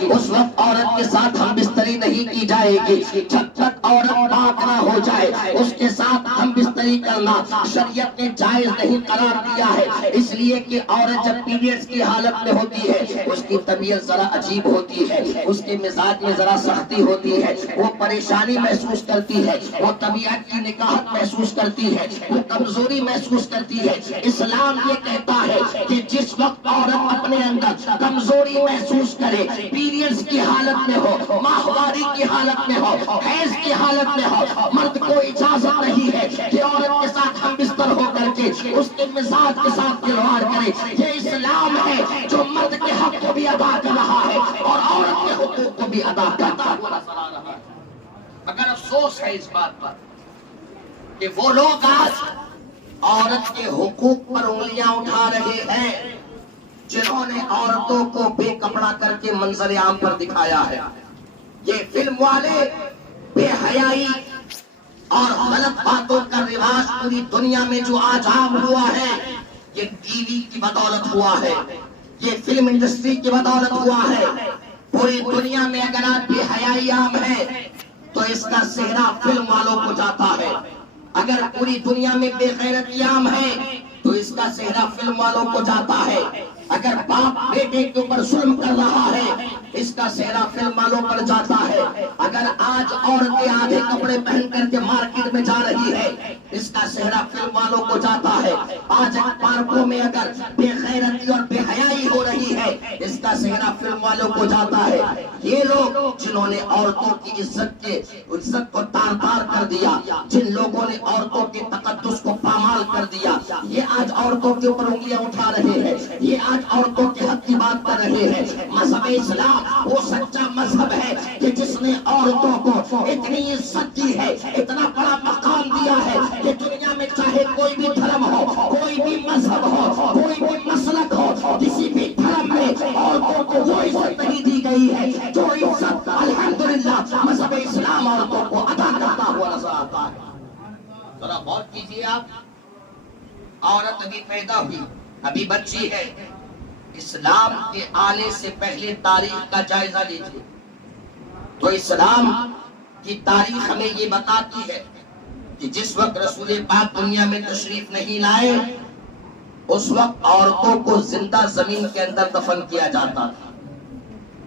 اس وقت عورت کے ساتھ ہم بستری نہیں کی جائے گی جب تک عورت پاک نہ ہو جائے، اس کے ساتھ ہم بستری کرنا شریعت نے جائز نہیں قرار دیا ہے، اس لیے کہ عورت جب پیریڈز کی حالت میں ہوتی ہے اس کی طبیعت ذرا عجیب ہوتی ہے، اس کے مزاج میں ذرا سختی ہوتی ہے، وہ پریشانی محسوس کرتی ہے، وہ طبیعت کی نکاہت محسوس کرتی ہے، وہ کمزوری محسوس کرتی ہے۔ اسلام یہ کہتا ہے کہ جس وقت عورت اپنے اندر کمزوری محسوس کرے، پیریڈز کی حالت میں ہو، ماہواری کی حالت میں ہو، حیض کی حالت میں ہو، مرد کو اجازت نہیں ہے کہ عورت کے ساتھ ہم بستر ہو کر کے اس کے مزاج کے ساتھ کھلواڑ کرے۔ یہ اسلام ہے جو مرد کے حق کو بھی ادا کر رہا ہے اور عورت کے حقوق کو بھی ادا کرتا ہوا نظر آ رہا ہے۔ مگر افسوس ہے اس بات پر کہ وہ لوگ آج عورت کے حقوق پر انگلیاں اٹھا رہے ہیں جنہوں نے عورتوں کو بے کپڑا کر کے منظر عام پر دکھایا ہے۔ یہ فلم والے بے حیائی اور غلط باتوں کا رواج پوری دنیا میں جو آج عام ہوا ہے، یہ ٹی وی کی بدولت ہوا ہے، یہ فلم انڈسٹری کی بدولت ہوا ہے۔ پوری دنیا میں اگر آج بے حیائی عام ہے تو اس کا صحرا فلم والوں کو جاتا ہے۔ اگر پوری دنیا میں بے غیرتی عام ہے تو اس کا صحرا فلم والوں کو جاتا ہے۔ اگر باپ بیٹے کے اوپر ظلم کر رہا ہے اس کا صحرا فلم والوں پر جاتا ہے۔ اگر آج عورتیں آدھے کپڑے پہن کر کے مارکیٹ میں جا رہی ہے اس کا صحرا فلم والوں کو جاتا ہے۔ آج پارکوں میں اگر بے غیرتی اور بے حیائی ہو رہی ہے اس کا صحرا فلم والوں کو جاتا ہے۔ یہ لوگ جنہوں نے عورتوں کی عزت کو تار تار کر دیا، جن لوگوں نے عورتوں کے تقدس کو پامال کر دیا، یہ آج عورتوں کے اوپر انگلیاں اٹھا رہے ہیں، یہ آج عورتوں کے حق کی بات کر رہے ہیں۔ مذہب اسلام وہ سچا مذہب ہے کہ جس نے عورتوں کو اتنی عزت دی ہے، اتنا بڑا مقام دیا ہے کہ دنیا میں چاہے کوئی بھی دھرم ہو، کوئی بھی مذہب ہو، کوئی بھی مسلک ہو، کسی بھی دھرم میں عورتوں کو وہ عزت نہیں دی گئی ہے جو عزت الحمدللہ مذہب اسلام عورتوں کو عطا کرتا ہوا نظر آتا ہے۔ ذرا غور کیجیے، آپ عورت ابھی پیدا ہوئی، ابھی بچی ہے، اسلام کے آنے سے پہلے تاریخ کا جائزہ لیجیے تو اسلام کی تاریخ ہمیں یہ بتاتی ہے کہ جس وقت رسول پاک دنیا میں تشریف نہیں لائے اس وقت عورتوں کو زندہ زمین کے اندر دفن کیا جاتا تھا۔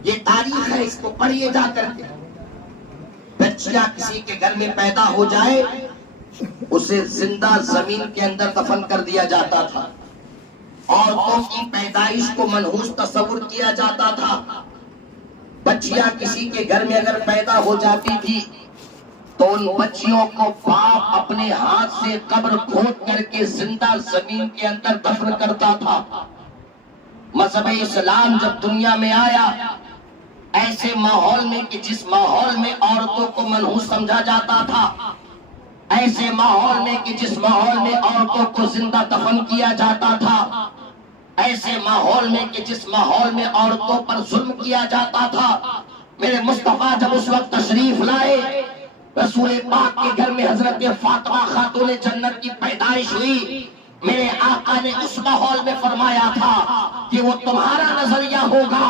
یہ تاریخ ہے، اس کو پڑھیے جا کر کے۔ بچیاں کسی کے گھر میں پیدا ہو جائے اسے زندہ زمین کے اندر دفن کر دیا جاتا تھا۔ عورتوں کی پیدائش کو منحوس تصور کیا جاتا تھا۔ بچیاں کسی کے گھر میں اگر پیدا ہو جاتی تھی تو ان بچیوں کو باپ اپنے ہاتھ سے قبر کھود کر کے زندہ زمین کے اندر دفن کرتا تھا۔ مذہب اسلام جب دنیا میں آیا ایسے ماحول میں کہ جس ماحول میں عورتوں کو منحوس سمجھا جاتا تھا، ایسے ماحول میں کہ جس ماحول میں عورتوں کو زندہ دفن کیا جاتا تھا، ایسے ماحول میں کہ جس ماحول میں عورتوں پر ظلم کیا جاتا تھا، میرے مصطفیٰ جب اس وقت تشریف لائے رسول پاک کے گھر میں حضرت فاطمہ خاتون جنت کی پیدائش ہوئی، میرے آقا نے اس ماحول میں فرمایا تھا کہ وہ تمہارا نظریہ ہوگا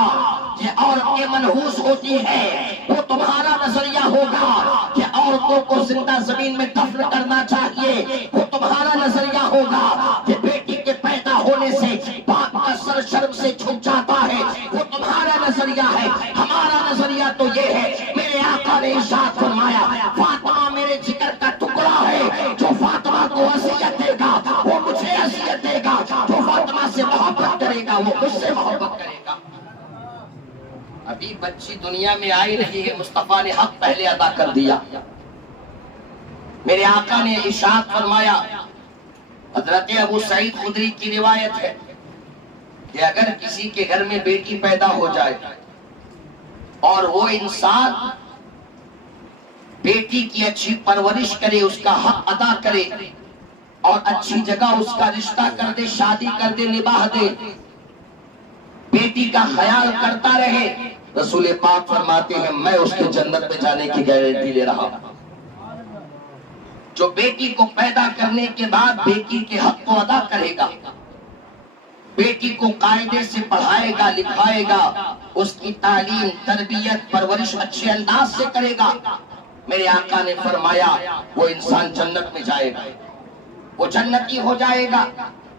کہ عورتیں منحوس ہوتی ہے، وہ تمہارا نظریہ ہوگا کہ عورتوں کو زندہ زمین میں دفن کرنا چاہیے، وہ تمہارا نظریہ ہوگا کہ بیٹی کے پیدا ہونے سے باپ کا سر شرم سے جھک جاتا ہے، وہ تمہارا نظریہ ہے۔ ہمارا نظریہ تو یہ ہے، میرے آقا نے ارشاد فرمایا فاطمہ میرے جگر کا ٹکڑا ہے، جو فاطمہ کو اذیت دے گا وہ مجھے اذیت دے گا، جو فاطمہ سے محبت کرے گا وہ مجھ سے محبت کرے گا۔ ابھی بچی دنیا میں آئی نہیں ہے، مصطفیٰ نے حق پہلے ادا کر دیا۔ میرے آقا نے ارشاد فرمایا، حضرت ابو سعید خدری کی روایت ہے کہ اگر کسی کے گھر میں بیٹی پیدا ہو جائے اور وہ انسان بیٹی کی اچھی پرورش کرے، اس کا حق ادا کرے اور اچھی جگہ اس کا رشتہ کر دے، شادی کر دے، نباہ دے، بیٹی کا خیال کرتا رہے، رسول پاک فرماتے ہیں میں اس کے جنت میں جانے کی گارنٹی لے رہا ہوں۔ جو بیٹی کو پیدا کرنے کے بعد بیٹی کے حق کو ادا کرے گا، بیٹی کو قاعدے سے پڑھائے گا لکھائے گا، اس کی تعلیم تربیت پرورش اچھے انداز سے کرے گا، میرے آقا نے فرمایا وہ انسان جنت میں جائے گا، وہ جنتی ہو جائے گا۔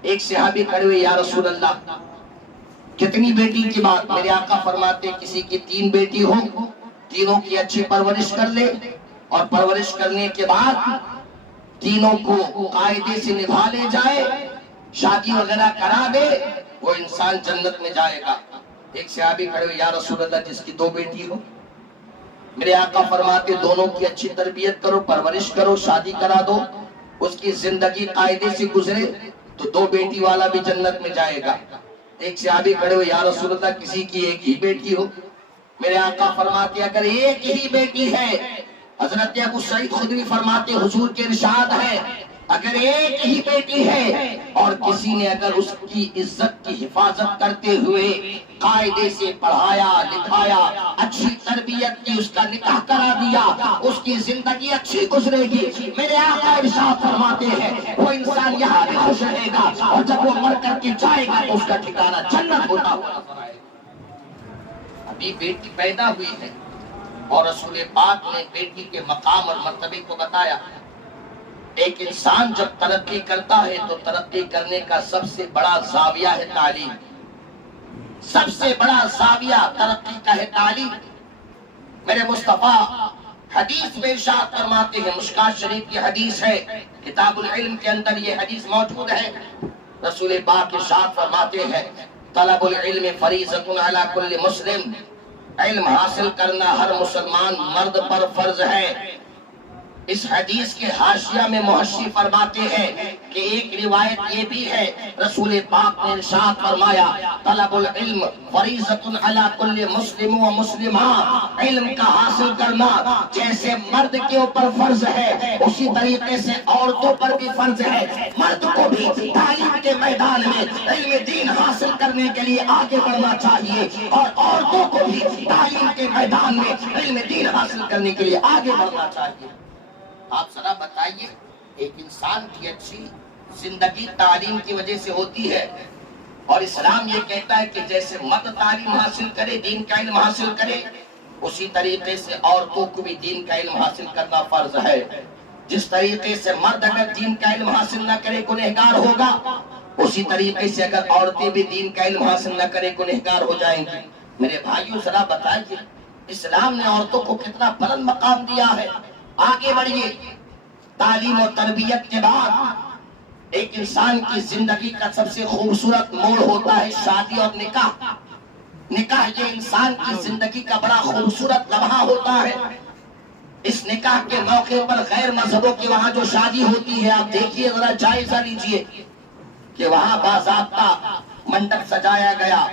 ایک صحابی کھڑے ہوئے، یا رسول اللہ کتنی بیٹی کی بات؟ میرے آقا فرماتے کسی کی 3 بیٹی ہو، تینوں کی اچھی پرورش کر لے، اور پرورش کرنے کے بعد تینوں کو قاعدے سے نبھا لے جائے، شادی وغیرہ کرا دے، وہ انسان جنت میں جائے گا۔ ایک صحابی کھڑے ہوئے، یا رسول اللہ جس کی 2 بیٹی ہو؟ میرے آقا فرماتے دونوں کی اچھی تربیت کرو، پرورش کرو، شادی کرا دو، اس کی زندگی قاعدے سے گزرے تو 2 بیٹی والا بھی جنت میں جائے گا۔ ایک صحابی کھڑے ہوئے، یا رسول اللہ کسی کی 1 ہی بیٹی ہو؟ میرے آقا فرماتے اگر 1 ہی بیٹی ہے، حضرت ابو سعید خدری فرماتے حضور کے ارشاد ہے اگر 1 ہی بیٹی ہے اور کسی نے اگر اس کی عزت کی حفاظت کرتے ہوئے قاعدے سے پڑھایا لکھایا، اچھی تربیت کی، اس کا نکاح کرا دیا، اس کی زندگی اچھی گزرے گی، میرے آقا ارشاد فرماتے ہیں وہ انسان یہاں بھی خوش رہے گا، اور جب وہ مر کر کے جائے گا تو اس کا ٹھکانہ جنت ہوتا ہوا۔ ابھی بیٹی پیدا ہوئی ہے اور رسول پاک نے بیٹی کے مقام اور مرتبے کو بتایا۔ ایک انسان جب ترقی کرتا ہے تو ترقی کرنے کا سب سے بڑا زاویہ ہے تعلیم، سب سے بڑا زاویہ ترقی کا ہے تعلیم۔ میرے مصطفیٰ حدیث میں ارشاد فرماتے ہیں، مشکات شریف کی حدیث ہے، کتاب العلم کے اندر یہ حدیث موجود ہے، رسول پاک ارشاد فرماتے ہیں طلب العلم فریضۃ علی کل مسلم، علم حاصل کرنا ہر مسلمان مرد پر فرض ہے۔ اس حدیث کے حاشیہ میں محشی فرماتے ہیں کہ ایک روایت یہ بھی ہے، رسول پاک نے ارشاد فرمایا طلب العلم فریضۃ علی کل مسلم و مسلمہ، علم کا حاصل کرنا جیسے مرد کے اوپر فرض ہے اسی طریقے سے عورتوں پر بھی فرض ہے۔ مرد کو بھی تعلیم کے میدان میں علم دین حاصل کرنے کے لیے آگے بڑھنا چاہیے، اور عورتوں کو بھی تعلیم کے میدان میں علم دین حاصل کرنے کے لیے آگے بڑھنا چاہیے۔ آپ ذرا بتائیے ایک انسان کی اچھی زندگی تعلیم کی وجہ سے ہوتی ہے، اور اسلام یہ کہتا ہے کہ جیسے مرد تعلیم حاصل کرے، دین کا علم حاصل کرے، اسی طریقے سے عورتوں کو بھی دین کا علم حاصل کرنا فرض ہے۔ جس طریقے سے مرد اگر دین کا علم حاصل نہ کرے گنہگار ہوگا، اسی طریقے سے اگر عورتیں بھی دین کا علم حاصل نہ کرے گنہگار ہو جائیں گی۔ میرے بھائیوں ذرا بتائیے اسلام نے عورتوں کو کتنا بلند مقام دیا ہے۔ آگے بڑھیے، تعلیم و تربیت کے بعد ایک انسان کی زندگی کا سب سے خوبصورت موڑ ہوتا ہے شادی اور نکاح۔ نکاح یہ انسان کی زندگی کا بڑا خوبصورت لمحہ ہوتا ہے۔ اس نکاح کے موقع پر غیر مذہبوں کی وہاں جو شادی ہوتی ہے، آپ دیکھیے ذرا جائزہ لیجئے کہ وہاں باضابطہ منڈپ سجایا گیا،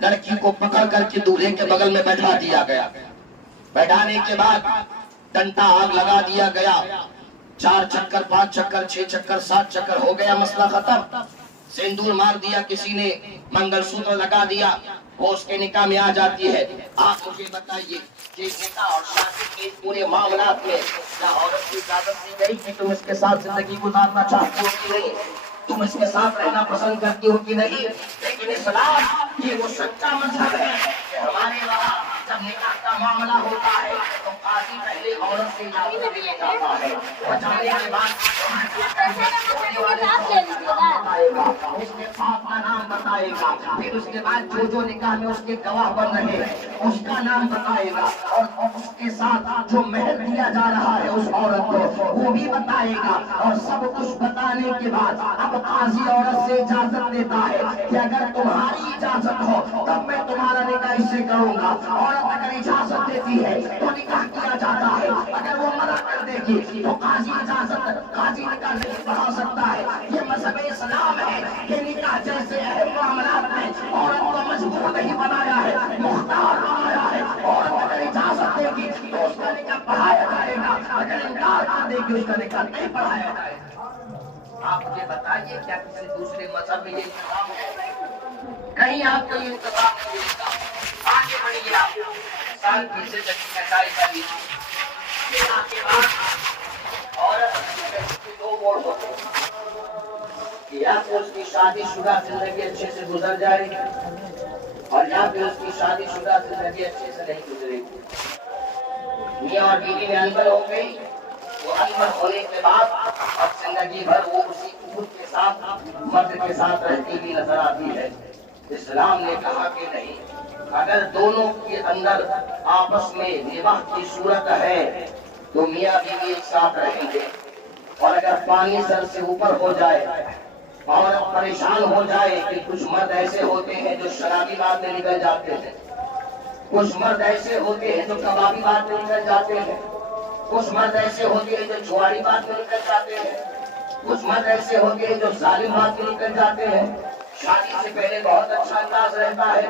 لڑکی کو پکڑ کر کے دولہے کے بغل میں بیٹھا دیا گیا، بیٹھانے کے بعد ڈنڈا آگ لگا دیا گیا، 4 چکر 5 چکر 6 چکر 7 چکر ہو گیا، مسئلہ ختم۔ سندور مار دیا کسی نے، منگل سوتر لگا دیا، وہ اس کے نکاح میں آ جاتی ہے۔ آپ مجھے بتائیے کہ نکاح اور شادی کے پورے معاملات میں کیا عورت کی اجازت دی گئی کہ تم اس کے ساتھ زندگی گزارنا چاہتی ہو کہ نہیں، تم اس کے ساتھ رہنا پسند کرتی ہو کہ نہیں؟ لیکن اسلام یہ وہ سچا مذہب ہے کہ ہمارے وہاں جب نکاح کا معاملہ ہوتا ہے تو قاضی پہلے عورت سے اجازت لے جاتا ہے، اور جانے کے بعد اس کے باپ کا نام بتائے گا، پھر اس کے بعد جو نکاح میں اس کے گواہ بن رہے اس کا نام بتائے گا، اور اس کے ساتھ جو مہر دیا جا رہا ہے اس عورت کو وہ بھی بتائے گا، اور سب کچھ بتانے کے بعد اب قاضی عورت سے اجازت دیتا ہے کہ اگر تمہاری اجازت ہو تب میں تمہارا نکاح اس سے کروں گا۔ عورت اگر اجازت دیتی ہے تو نکاح کیا جاتا ہے، اگر وہ منع کر دے گی تو قاضی نکاح نہیں پڑھا سکتا ہے۔ یہ مذہب اسلام ہے کہ نکاح جیسے اہم معاملات میں عورت کو مجبور نہیں بنایا ہے، مختار بنایا ہے۔ عورت اگر اجازت دے گی تو اس کا نکاح پڑھایا جائے گا، اگر انکار کر دے گی اس کا نکاح نہیں پڑھایا جائے گا۔ آپ مجھے بتائیے کیا کسی دوسرے مذہب میں یہ انتظام ہے؟ کہیں آپ کو یہ انتظام نہیں ملتا۔ آگے بڑھیے، آپ انسان کی زندگی کا جائزہ لیجیے۔ نکاح کے بعد عورت کی 2 موڑ ہوتے ہیں۔ یا تو اس کی شادی شدہ زندگی اچھے سے گزر جائے گی اور یا پھر اس کی شادی شدہ زندگی اچھے سے نہیں گزرے گی. میاں اور بیوی میں انبن ہو گئی. وہ انبن ہونے کے بعد اب زندگی بھر وہ اسی خود کے ساتھ مرد کے ساتھ رہتی ہوئی نظر آتی ہے. اسلام نے کہا کہ نہیں، اگر دونوں کے اندر آپس میں نباہ کی صورت ہے تو میاں بیوی ایک ساتھ رہیں گے. اور اگر پانی سر سے اوپر ہو جائے، عورت پریشان ہو جائے کہ کچھ مرد ایسے ہوتے ہیں جو شرابی بات میں نکل جاتے ہیں، کچھ مرد ایسے ہوتے ہیں جو کبابی بات میں نکل جاتے ہیں، کچھ مرد ایسے ہوتے ہیں جو جواری بات میں نکل جاتے ہیں، کچھ مرد ایسے ہوتے ہیں جو ظالم بات میں نکل جاتے ہیں. شادی سے پہلے بہت اچھا انداز رہتا ہے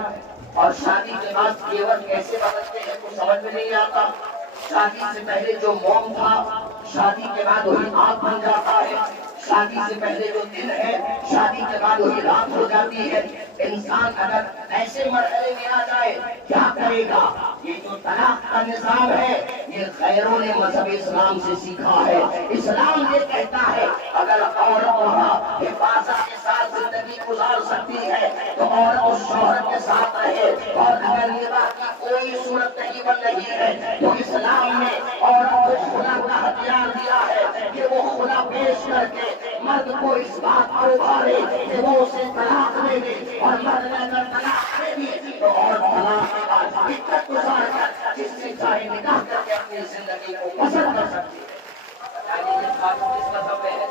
اور شادی کے بعد تیور کیسے بدلتے ہیں کچھ سمجھ میں نہیں آتا. شادی سے پہلے جو موم تھا شادی کے بعد وہی آگ بن جاتا ہے. شادی سے پہلے جو دن ہے شادی کے بعد وہی رات ہو جاتی ہے. انسان اگر ایسے مرحلے میں آ جائے کیا کرے گا؟ یہ جو طلاق کا نظام ہے یہ غیروں نے مذہب اسلام سے سیکھا ہے. اسلام یہ کہتا ہے اگر عورت وہاں حفاظت کے ساتھ زندگی گزار سکتی ہے تو عورت اس شوہر کے ساتھ رہے. اور اگر نباہ کی کوئی صورت نہیں بن رہی ہے تو اسلام نے عورت کو خلا کا ہتھیار دیا ہے کہ وہ خلا پیش کر کے مرد کو اس بات کو ابھارے کہ وہ اسے طلاق دے دے. اور مرد نے اگر طلاق دے دی تو عورت طلاق کے بعد عدت گزار کر جس سے چاہے نکاح کر کے اپنی زندگی کو بسر کر سکتی ہے. یہ قانون کس مذہب میں ہے؟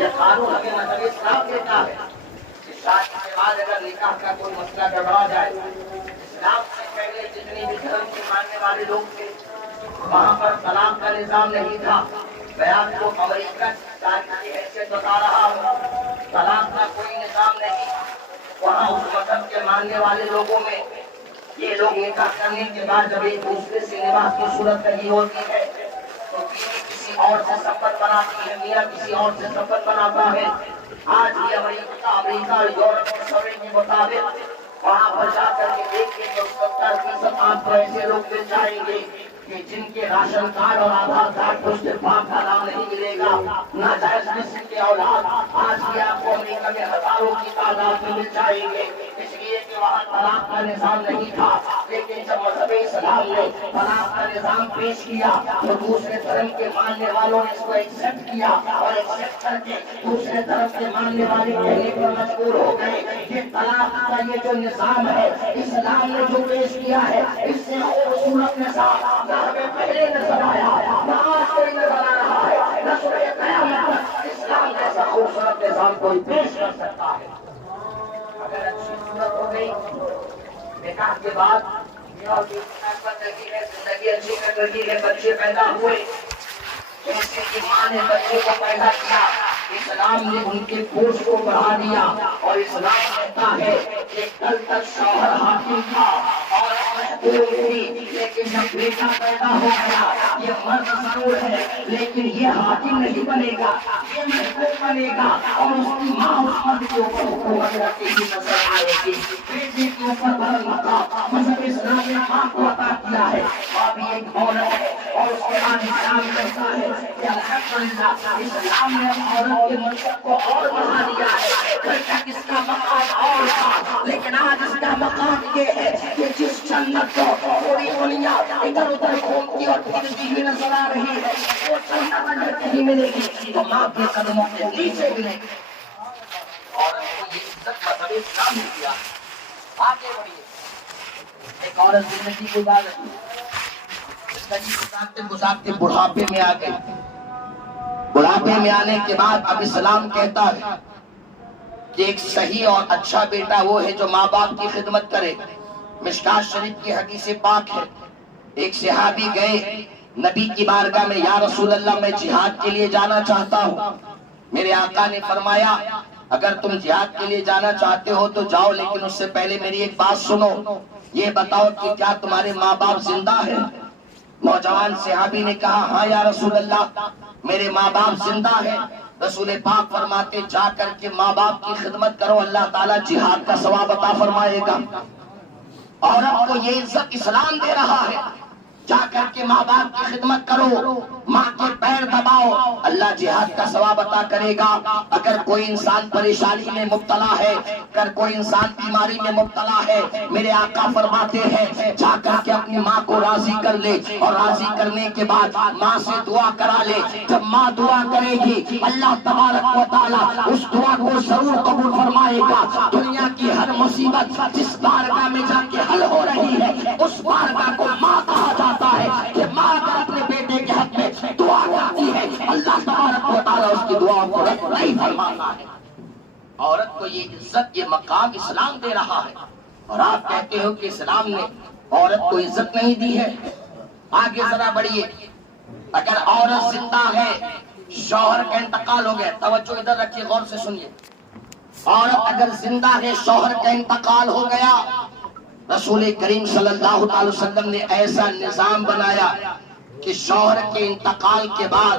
یہ قانون ہمیں مذہب اسلام دیتا ہے کہ شادی کے بعد اگر نکاح کا کوئی مسئلہ گڑبڑا جائے، اسلام سے پہلے جتنی بھی دھرم کے ماننے والے لوگ تھے وہاں پر طلاق کا نظام نہیں تھا. میں آپ کو امریکہ کی حیثیت بتا رہا ہوں، طلاق کا کوئی نظام نہیں. وہاں اس مذہب کے ماننے والے لوگوں میں یہ لوگ نکاح کرنے کے بعد جب ایک دوسرے سے نباہ کی صورت نہیں ہوتی ہے تو بیوی کسی اور سے سفر بناتی ہے، میاں کسی اور سے سفر بناتا ہے. آج بھی امریکہ اور یورپ کے سروے کے مطابق وہاں پر جا کر کے دیکھیں تو 70% آپ کو ایسے لوگ مل جائیں گے کہ جن کے راشن کارڈ اور آدھار کارڈ پر صرف باپ کا نام نہیں ملے گا. ناجائز قسم کے اولاد آج بھی آپ کو امریکہ میں ہزاروں کی تعداد میں مل جائیں گے، اس لیے کہ وہاں طلاق کا نظام نہیں تھا. لیکن جب مذہب اسلام نے طلاق کا نظام پیش کیا تو دوسرے دھرم کے ماننے والوں نے اس کو ایکسپٹ کیا اور ایکسپٹ کر کے دوسرے دھرم کے ماننے والے کہنے پر مجبور ہو گئے کہ طلاق کا یہ جو نظام ہے اسلام نے جو پیش کیا ہے اس سے خوبصورت نظام نہ ہمیں پہلے نظر آیا نہ آج کوئی نظر آ رہا ہے، نہ سورہ قیامت اسلام جیسا خوبصورت نظام کوئی پیش کر سکتا ہے. اگر اچھی صورت ہو گئی نکاح کے بعد زندگی اچھی کر رہی ہے، بچے پیدا ہوئے، جیسے کہ ماں نے بچے کو پیدا کیا اسلام نے ان کے گوشت کو بڑھا دیا. اور اسلام کہتا ہے کہ کل تک شوہر حاکم تھا اور محبوب تھی، لیکن جب بیٹا پیدا ہو گیا یہ مرد ضرور ہے لیکن یہ حاکم نہیں بنے گا، یہ محبوب بنے گا. اور اس کی ماں اس مرد کے اوپر حکومت کرتی ہوئی نظر آئے گی. بیٹے کے اوپر بڑھ مقام مذہب اسلام نے ماں کو عطا کیا ہے. ماں بھی ایک عورت ہے اور اس کے بعد اسلام کہتا ہے کہ الحمدللہ اسلام نے عورت کے منصب کو اور بڑھا دیا ہے. کل تک اس کا مقام اور تھا لیکن آج اس کا مقام یہ ہے کہ جس جنت کو پوری دنیا ادھر ادھر گھومتی اور پھرتی ہوئی نظر آ رہی ہے وہ جنت اگر کہیں ملے گی تو ماں کے قدموں کے نیچے ملے گی. عورت کو یہ عزت مذہب اسلام نے دیا. آگے بڑھیے. ایک عورت زندگی گزارتی زندگی گزارتے گزارتے بڑھاپے میں آ گئی. بڑھاپے میں آنے کے بعد اب اسلام کہتا ہے کہ ایک صحیح اور اچھا بیٹا وہ ہے جو ماں باپ کی خدمت کرے. مشکات شریف کی حدیث پاک ہے، ایک صحابی گئے نبی کی بارگاہ میں، یا رسول اللہ میں جہاد کے لیے جانا چاہتا ہوں. میرے آقا نے فرمایا اگر تم جہاد کے لیے جانا چاہتے ہو تو جاؤ، لیکن اس سے پہلے میری ایک بات سنو، یہ بتاؤ کہ کیا تمہارے ماں باپ زندہ ہیں؟ نوجوان صحابی نے کہا ہاں یا رسول اللہ میرے ماں باپ زندہ ہیں. رسول پاک فرماتے جا کر کے ماں باپ کی خدمت کرو، اللہ تعالیٰ جہاد کا ثواب عطا فرمائے گا. عورت کو یہ عزت اسلام دے رہا ہے جا کر کے ماں باپ کی خدمت کرو، ماں کے پیر دباؤ، اللہ جہاد کا ثواب عطا کرے گا۔ اگر کوئی انسان پریشانی میں مبتلا ہے، اگر کوئی انسان بیماری میں مبتلا ہے، میرے آقا فرماتے ہیں جا کر کے اپنی ماں کو راضی کر لے، اور راضی کرنے کے بعد ماں سے دعا کرا لے۔ جب ماں دعا کرے گی اللہ تبارک و تعالیٰ اس دعا کو ضرور قبول فرمائے گا۔ دنیا کی ہر مصیبت جس بارگاہ میں جا کے حل ہو رہی ہے، اس بارگاہ کو ماں کہا جاتا ہے کہ ماں اگر اپنے بیٹے کے حق میں دعا کرتی ہے، اللہ تبارک و تعالیٰ اس کی دعاؤں کو رد نہیں فرماتا ہے۔ عورت کو یہ عزت، یہ مقام اسلام دے رہا ہے، اور آپ کہتے ہو کہ اسلام نے عورت کو عزت نہیں دی ہے۔ آگے ذرا بڑھیے، اگر عورت زندہ ہے، شوہر کا انتقال ہو گیا، توجہ ادھر رکھیے، غور سے سنیے، عورت اگر زندہ ہے، شوہر کا انتقال ہو گیا، رسول کریم صلی اللہ علیہ وسلم نے ایسا نظام بنایا کہ شوہر کے انتقال کے بعد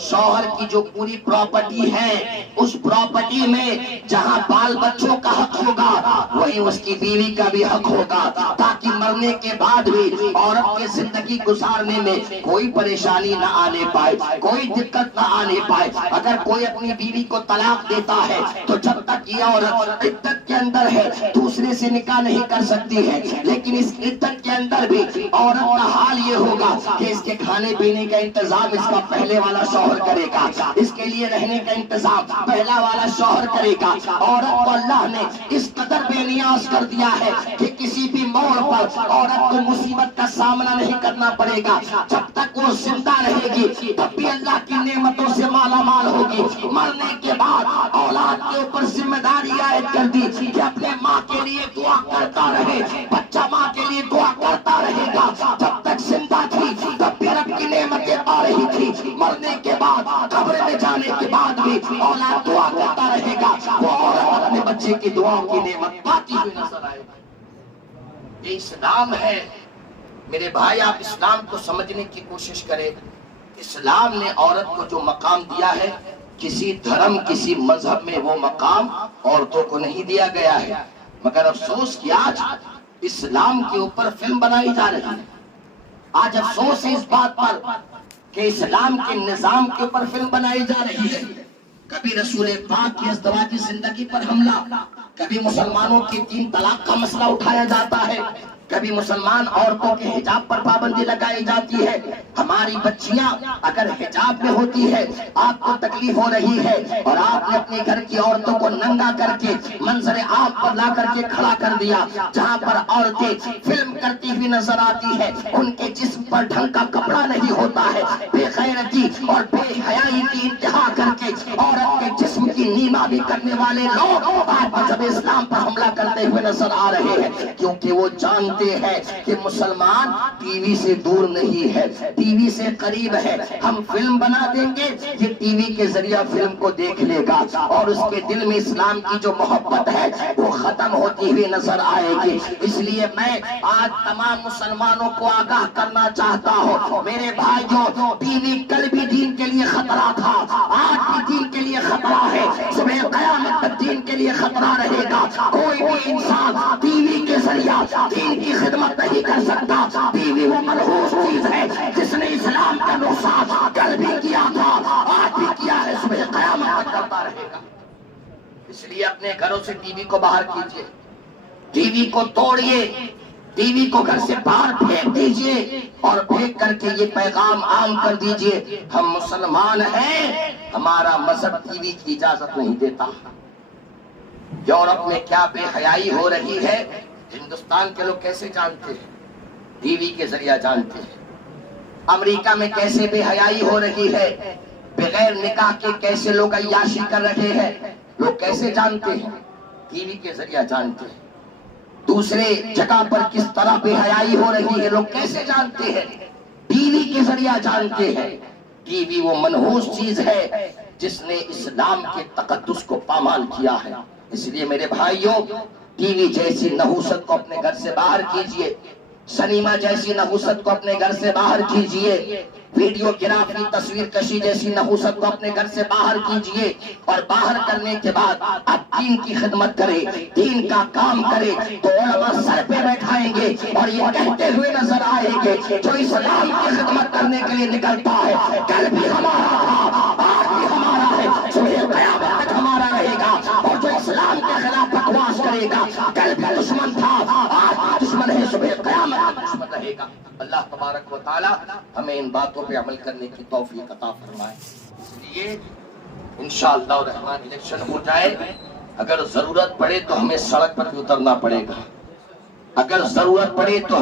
شوہر کی جو پوری پراپرٹی ہے، اس پراپرٹی میں جہاں بال بچوں کا حق ہوگا وہی اس کی بیوی کا بھی حق ہوگا، تاکہ مرنے کے بعد بھی عورت کے زندگی گزارنے میں کوئی پریشانی نہ آنے پائے، کوئی دقت نہ آنے پائے۔ اگر کوئی اپنی بیوی کو طلاق دیتا ہے تو جب تک یہ عورت عدت کے اندر ہے دوسرے سے نکاح نہیں کر سکتی ہے، لیکن اس عدت کے اندر بھی عورت کا حال یہ ہوگا کہ اس کے کھانے پینے کا انتظام اس کا پہلے والا شوہر کرے گا، اس کے لیے رہنے کا انتظام پہلا والا شوہر کرے گا۔ عورت کو اللہ نے اس قدر بے نیاز کر دیا ہے کہ کسی بھی موڑ پر عورت کو مصیبت کا سامنا نہیں کرنا پڑے گا۔ جب تک وہ زندہ رہے گی تب بھی اللہ کی نعمتوں سے مالا مال ہوگی۔ مرنے کے بعد اولاد کے اوپر ذمہ داری عائد کر دی کہ اپنے ماں کے لیے دعا کرتا رہے، بچہ ماں کے لیے دعا کرتا رہے گا۔ جب تک زندہ تھی تب بھی رب کی نعمتیں آ رہی تھی، مرنے کے بعد قبر میں جانے کے بعد بھی اولاد دعا کرتا رہے گا، وہ عورت اپنے بچے کی دعاؤں کی نعمت پاتی ہوئی نظر آئے گی۔ یہ اسلام ہے میرے بھائی، آپ اسلام کو سمجھنے کی کوشش کریں۔ اسلام نے عورت کو جو مقام دیا ہے، کسی دھرم کسی مذہب میں وہ مقام عورتوں کو نہیں دیا گیا ہے۔ مگر افسوس کہ آج اسلام کے اوپر فلم بنائی جا رہی ہے۔ آج افسوس ہے اس بات پر کہ اسلام کے نظام کے اوپر فلم بنائی جا رہی ہے۔ کبھی رسول پاک کی ازدواجی زندگی پر حملہ، کبھی مسلمانوں کی 3 طلاق کا مسئلہ اٹھایا جاتا ہے، کبھی مسلمان عورتوں کے حجاب پر پابندی لگائی جاتی ہے۔ ہماری بچیاں اگر حجاب میں ہوتی ہے، آپ کو تکلیف ہو رہی ہے اور آپ نے اپنے گھر کی عورتوں کو ننگا کر کے منظر عام پر لا کر کے کھڑا کر دیا، جہاں پر عورتیں فلم کرتی ہوئی نظر آتی ہے، ان کے جسم پر ڈھنگ کا کپڑا نہیں ہوتا ہے، بے غیرتی اور بے حیائی کی انتہا کر کے عورت کے جسم کی نیمابی کرنے والے لوگ آج مذہب اسلام پر حملہ کرتے ہوئے نظر آ رہے ہیں، کیونکہ وہ جانتے ہے کہ مسلمان ٹی وی سے دور نہیں ہے، ٹی وی سے قریب ہے۔ ہم فلم بنا دیں گے، یہ ٹی وی کے ذریعہ فلم کو دیکھ لے گا اور اس کے دل میں اسلام کی جو محبت ہے وہ ختم ہوتی ہوئی نظر آئے گی۔ اس لیے میں آج تمام مسلمانوں کو آگاہ کرنا چاہتا ہوں، میرے بھائیوں، ٹی وی کل بھی دین کے لیے خطرہ تھا، آج بھی دین کے لیے خطرہ ہے، صبح قیامت تک دین کے لیے خطرہ رہے گا۔ کوئی بھی انسان ٹی وی کے ذریعہ دین کی خدمت نہیں کر سکتا۔ ٹی وی وہ منحوس چیز ہے جس نے اسلام کا نقصان کل بھی کیا تھا، آج بھی کیا ہے، صبح قیامت تک کرتا رہے گا۔ اس لیے اپنے گھروں سے ٹی وی کو باہر کیجئے، ٹی وی کو توڑیے، ٹی وی کو گھر سے باہر پھینک دیجئے اور پھینک کر کے یہ پیغام عام کر دیجئے، ہم مسلمان ہیں، ہمارا مذہب ٹی وی کی اجازت نہیں دیتا۔ یورپ میں کیا بے حیائی ہو رہی ہے، ہندوستان کے لوگ کیسے جانتے ہیں؟ ٹی وی کے ذریعہ جانتے ہیں۔ امریکہ میں کیسے بے حیائی ہو رہی ہے، بغیر نکاح کے کیسے لوگ عیاشی کر رہے ہیں، لوگ کیسے جانتے ہیں؟ ٹی وی کے ذریعہ جانتے ہیں۔ دوسرے جگہ پر کس طرح بے حیائی ہو رہی ہے لوگ کیسے جانتے ہیں؟ ٹی وی کے ذریعہ جانتے ہیں۔ ٹی وی وہ منحوس چیز ہے جس نے اسلام کے تقدس کو پامال کیا ہے۔ اس لیے میرے بھائیوں، ٹی وی جیسی نحوست کو اپنے گھر سے باہر کیجئے، سنیما جیسی نحوست کو اپنے گھر سے باہر کیجئے۔ ویڈیوگرافی، تصویر کشی جیسی نحوست کو اپنے گھر سے باہر کیجئے، اور باہر کرنے کے بعد اب دین کی خدمت کرے، دین کا کام کرے، تو علماء سر پہ بیٹھائیں گے اور یہ کہتے ہوئے نظر آئیں گے جو اسلام کی خدمت کرنے کے لیے نکلتا ہے کل بھی ہمارا تھا، آج بھی ہمارا ہے، صبح قیامت تک ہمارا رہے گا، اور جو اسلام کے خلاف بکواس کرے گا کل بھی دشمن تھا، آج بھی دشمن ہے، صبح قیامت تک دشمن رہے گا۔ اللہ تبارک و تعالی ہمیں ان باتوں پہ عمل کرنے کی توفیق عطا فرمائے۔ اس لیے انشاءاللہ الرحمن الیکشن ہو جائے، اگر ضرورت پڑے تو ہمیں سڑک پر بھی اترنا پڑے گا، اگر ضرورت پڑے تو